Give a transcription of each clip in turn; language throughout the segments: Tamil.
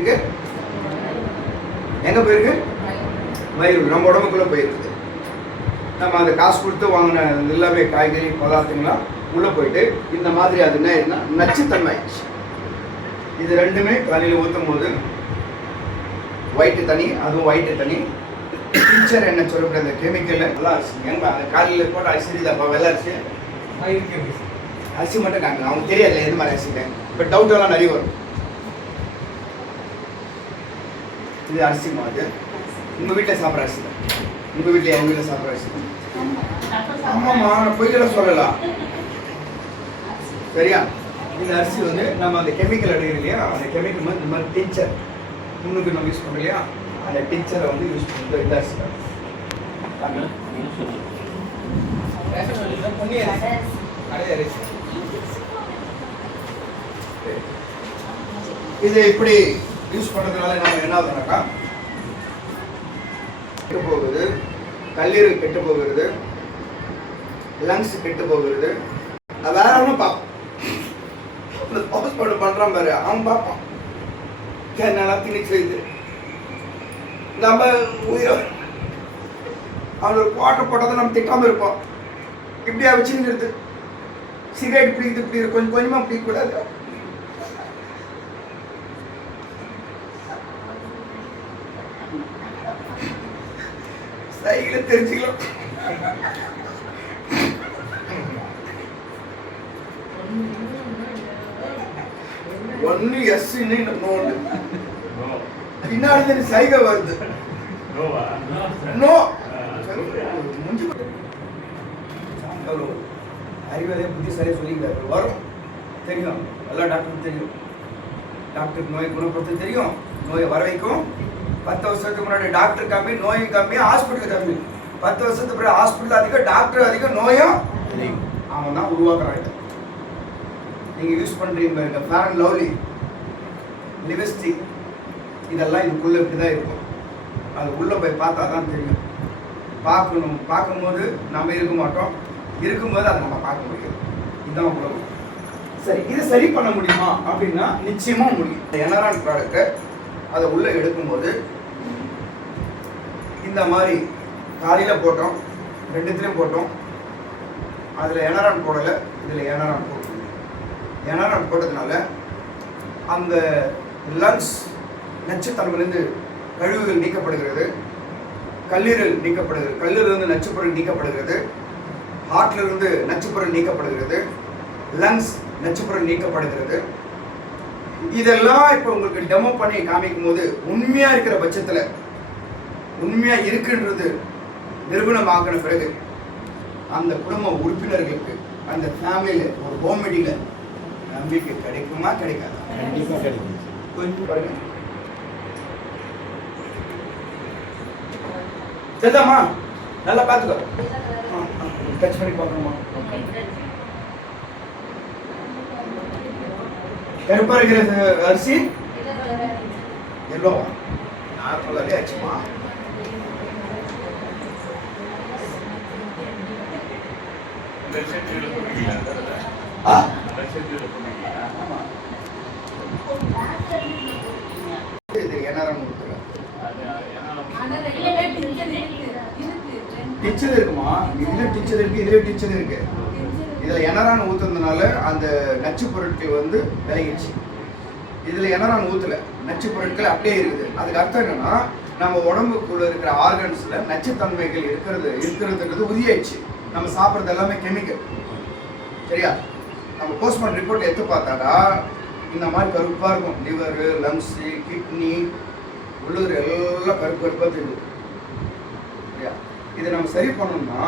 இருக்கு? எங்கே போயிருக்கு? வயிறு, நம்ம உடம்புக்குள்ளே போயிருக்குது. நம்ம அந்த காசு கொடுத்து வாங்கின எல்லாமே காய்கறி பதார்த்தங்களாம் உள்ளே போயிட்டு இந்த மாதிரி அது என்ன நச்சுத்தன்மை ஆயிடுச்சு. இது ரெண்டுமே காலையில் ஊற்றும் போது ஒயிட்டு தனி, அதுவும் ஒயிட்டு தனி. டீச்சர் என்ன சொல்லக்கூடிய அந்த கெமிக்கல் நல்லா அரிசி அந்த காலையில் போட்ட அரிசி இதாப்பா வெள்ளை அரிசி அரிசி மட்டும் காங்க, அவங்க தெரியாது எது மாதிரி அரிசி. இப்போ டவுட்டெல்லாம் நிறைய வரும். இது அரிசி மாதிரி உங்கள் வீட்டில் சாப்பிட்ற அரிசி தான். உங்கள் வீட்டில் எங்கள் வீட்டில் சாப்பிட்ற அரிசி தான். ஆமாம்மா, நான் பொய்யெல்லாம் சொல்லலாம். சரியா? இந்த அரிசி வந்து நம்ம அந்த கெமிக்கல் அடிக்கிற இல்லையா, அந்த கெமிக்கல் வந்து இந்த மாதிரி டீச்சர் முன்னுக்கு நம்ம யூஸ் பண்ணுறோம் இல்லையா, அந்த டீச்சரை வந்து யூஸ் பண்ணுறது இந்த அரிசி தான். இது இப்படி யூஸ் பண்ணுறதுனால நம்ம என்ன ஆகுதுனாக்கா, கெட்டு போகுது, கல்லீரல் கெட்டு போகிறது, லங்ஸ் கெட்டு போகிறது. வேற ஒன்றும் பார்ப்போம். இந்த போஸ்ட்மார்ட்டம் பண்ணுறான் பாரு, அவன் பார்ப்பான் நல்லா திணிச்சு வைத்து நம்ம உயிரை அவனோட போட்ட போட்டதை நம்ம திட்டாமல் இருப்போம். இப்படியா வச்சுங்கிறது சிகரெட் பிடிக்குது, இப்படி கொஞ்சம் கொஞ்சமாக பிடிக்கக்கூடாது. சைக்கிளை தெரிஞ்சுக்கலாம். ஒன்னு எஸ் இன்னொன்று பின்னாடி சைகை வருது. நோ அறிவதே புத்திசாலியாக சொல்லிக்கிறாரு. வரும் தெரியும், எல்லா டாக்டருக்கும் தெரியும். டாக்டருக்கு நோயை குணப்படுத்த தெரியும், நோயை வர வைக்கும். 10 வருஷத்துக்கு முன்னாடி டாக்டர் கம்மி, நோய் கம்மி, ஹாஸ்பிட்டல் கம்மி. 10 வருஷத்துக்கு பிறகு ஹாஸ்பிட்டல் அதிகம், டாக்டர் அதிகம், நோயும் அவன் தான் உருவாக்குறாங்க. நீங்கள் யூஸ் பண்ணுறீங்க இந்த ஃபேர் அண்ட் லவ்லி லிப்ஸ்டிக், இதெல்லாம் இதுக்குள்ளே இப்படி தான் இருக்கும். அது உள்ளே போய் பார்த்தா தான் தெரியும். பார்க்கணும், பார்க்கும்போது நம்ம இருக்க மாட்டோம், இருக்கும்போது அதை நம்ம பார்க்க முடியும். இதுதான் உலகம். சரி, இது சரி பண்ண முடியுமா அப்படின்னா நிச்சயமாக முடியும். இந்த எனரான் ப்ராடக்டை அதை உள்ளே எடுக்கும்போது இந்த மாதிரி காலையில் போட்டோம், ரெண்டுத்துலேயும் போட்டோம். அதில் எனரான் போடலை, இதில் எனரான் போட்டோம். எனரான் போட்டதுனால அந்த லங்ஸ் நச்சுத்தன்மையிலிருந்து கழிவுகள் நீக்கப்படுகிறது, கல்லீரல் நீக்கப்படுகிறது, கல்லீரலிருந்து நச்சுப்பொருள் நீக்கப்படுகிறது, ஹார்ட்லிருந்து நச்சுப்பொருள் நீக்கப்படுகிறது, லங்ஸ் நச்சுப்பொருள் நீக்கப்படுகிறது. இதெல்லாம் இப்போ உங்களுக்கு டெமோ பண்ணி காமிக்கும் போது உண்மையாக இருக்கிற பட்சத்தில், உண்மையாக இருக்குன்றது நிரூபணமாக்கின பிறகு அந்த குடும்ப உறுப்பினர்களுக்கு, அந்த ஃபேமிலியில், ஒரு ஹோம் மீட்டிங்கில் நம்பிக்கை கிடைக்குமா கிடைக்காது? கண்டிப்பாக கிடைக்கும். கொஞ்சம் பாருங்க. சரிதாம்மா, நல்லா பார்த்துக்கோ. டச் பண்ணி பார்க்கணுமா? கருப்பா இருக்கிற அரிசி எல்லோவா நார்மலாகவே ஆச்சுமா. டிச்சர் இருக்குமா? இதுல டிச்சர் இருக்கு, இதுல டிச்சர் இருக்கு. இதுல எனரான் ஊத்துறதுனால அந்த நச்சு பொருட்கள் வந்து விலகிடுச்சு. இதுல எனரான் ஊத்துல, நச்சு பொருட்கள் அப்படியே இருக்குது. அதுக்கு அர்த்தம் என்னன்னா, நம்ம உடம்புக்குள்ள இருக்கிற ஆர்கன்ஸ்ல நச்சுத்தன்மைகள் இருக்கிறதுன்றது உறுதியாயிடுச்சு. நம்ம சாப்பிட்றது எல்லாமே கெமிக்கல். சரியா? நம்ம போஸ்ட்மார்ட்டம் ரிப்போர்ட் எடுத்து பார்த்தாடா இந்த மாதிரி கருப்பாக இருக்கும். லிவரு, லங்ஸு, கிட்னி, உள்ளூர் எல்லாம் கருப்பு கருப்பாக தெரியும். சரியா? இதை நம்ம சரி பண்ணோம்னா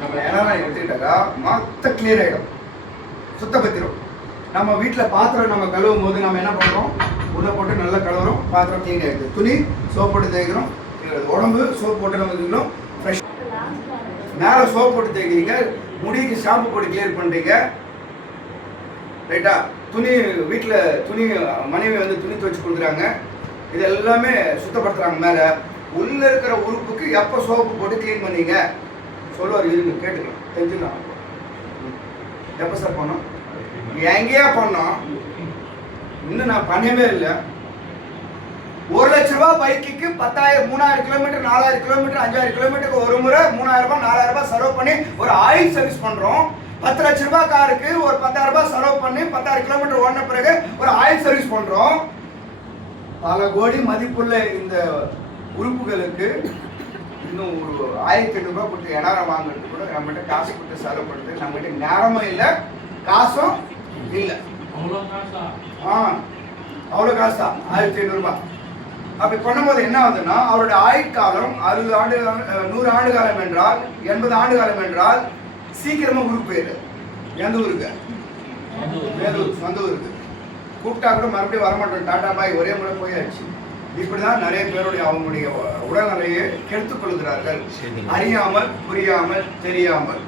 நம்ம என்னெல்லாம் எடுத்துக்கிட்டாக்கா மொத்த கிளியர் ஆகிடும், சுத்தப்பத்திரும். நம்ம வீட்டில் பாத்திரம் நம்ம கழுவும் போது நம்ம என்ன பண்ணுறோம், உள்ளே போட்டு நல்லா கழுவுறோம், பாத்திரம் க்ளீன் ஆகிடுது. துணி சோப் போட்டு தேய்க்கிறோம், உடம்பு சோப் போட்டு நம்ம தேய்க்கிறோம், ஃப்ரெஷ். மேலே சோப் போட்டு தேய்க்கிறீங்க, முடிக்கு ஷாம்பு போட்டு கிளியர் பண்ணுறீங்க. ரைட்டா? துணி வீட்டில் துணி மனைவி வந்து துணி துவைச்சி கொடுக்குறாங்க, இது எல்லாமே சுத்தப்படுத்துகிறாங்க. மேலே உள்ளே இருக்கிற உறுப்புக்கு எப்போ சோப்பு போட்டு க்ளீன் பண்ணீங்க சொல்லுவார். இருங்க கேட்டுக்கலாம், தெரிஞ்சுக்கலாம். எப்போ சார் பண்ணோம்? எங்கேயா பண்ணோம்? இன்னும் நான் பண்ணவே இல்லை. லட்சம் ரூபாய் பைக்குக்கு 10,000 3000 கிலோமீட்டர் 4000 கிலோமீட்டர் 5000 கிலோமீட்டருக்கு ஒரு முறை 3000 ரூபாய் 4000 ரூபாய் செலவு பண்ணி ஒரு ஆயில் சர்வீஸ் பண்றோம். 10 லட்சம் ரூபாய் காருக்கு ஒரு 10,000 ரூபாய் செலவு பண்ணி 10,000 கிலோமீட்டர் ஓடின பிறகு ஒரு ஆயில் சர்வீஸ் பண்றோம். பல கோடி மதிப்புள்ள இந்த உறுப்புகளுக்கு இன்னும் ஒரு 1,800 ரூபாய் கொடுத்து என்ஆர்எம் வாங்குறதுக்கு கூட நம்மகிட்ட காசு கொடுத்து செலவு பண்ணுறது நம்மகிட்ட நேரமும் இல்லை, காசும் இல்லை. அவ்வளோ காசு தான் 1,500 ரூபாய். அப்படி பண்ணும்போது என்ன ஆகுதுன்னா அவருடைய ஆயுட்காலம் 60 ஆண்டு 100 ஆண்டு காலம் என்றால் 80 ஆண்டு காலம் என்றால் சீக்கிரமா ஊருக்கு போயிடுது. எந்த ஊருக்கு? சொந்த ஊருக்கு. கூப்பிட்டா கூட மறுபடியும் வரமாட்டோம், டாடா பாய் ஒரே முறை போயாச்சு. இப்படிதான் நிறைய பேருடைய அவங்களுடைய உடல்நிலையை கெடுத்துக் கொள்கிறார்கள், அறியாமல் புரியாமல் தெரியாமல்.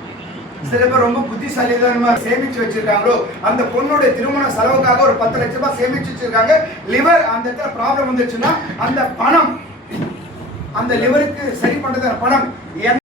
சில பேர் ரொம்ப புத்திசாலிதனமா சேமிச்சு வச்சிருக்காங்களோ அந்த பொண்ணுடைய திருமண செலவுக்காக ஒரு 10 லட்சம் ரூபாய் சேமிச்சு வச்சிருக்காங்க. லிவர் அந்த இடத்துல ப்ராப்ளம் வந்துச்சுன்னா அந்த பணம், அந்த லிவருக்கு சரி பண்றதான பணம்